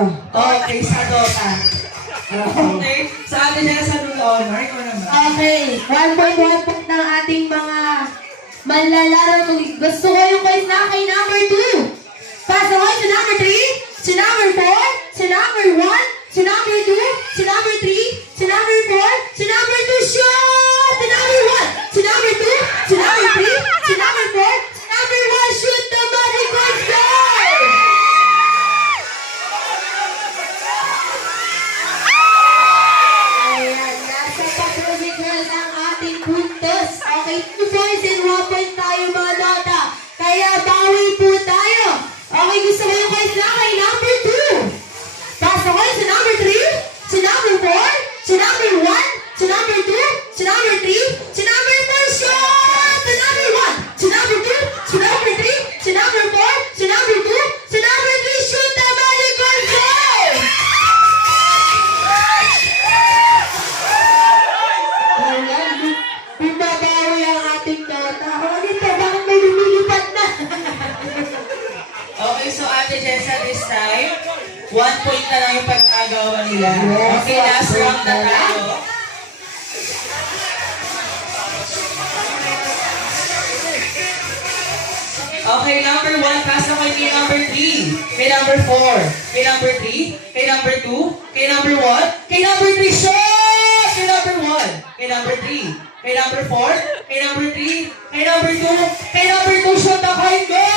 Okay, sa Dota. Okay, sa atin na sa Dota. Ikaw naman. Okay, 1.1 ng ating mga manlalaro. Gusto ko yung quiz na kay number 2. Pass away si number 3, si number 4, si number 1, si number 2, si number 3, si number 4, si number 2, shoot! Si number 1, si number 2, si number 3, si number 4, si number 1, shoot the magic goal! Ayan, nasa pa-project girls ang ating puntos. Okay, 2 points and 1 point tayo mga Dota. Kaya bawi po tayo. Okay, gusto ko yung quiz na kay number 2. Pass ako si number 3, si number 4, si number 1, si number 2, si number 3, si number 4, shot! Si number 1, si number 2, si number 3, si number 4, si number 2, si number 3, shoot the magic goal! Ayan, bumabawi ang ating Dota. O, dito, bakit may lumilipad na? Okay, so Ate Jessa this time, 1 point na lang yung pag-agawa nila. Yes, Okay, last 1 round point na na lang. tayo. Okay, number 1, pass na kay number 3, kay number 4, kay number 3, kay number 2, kay number 1, kay number 3, shot! Kay number 1, kay number 3, kay number 4, kay number 3, kay number 2, kay number 2, shot ako, hindi!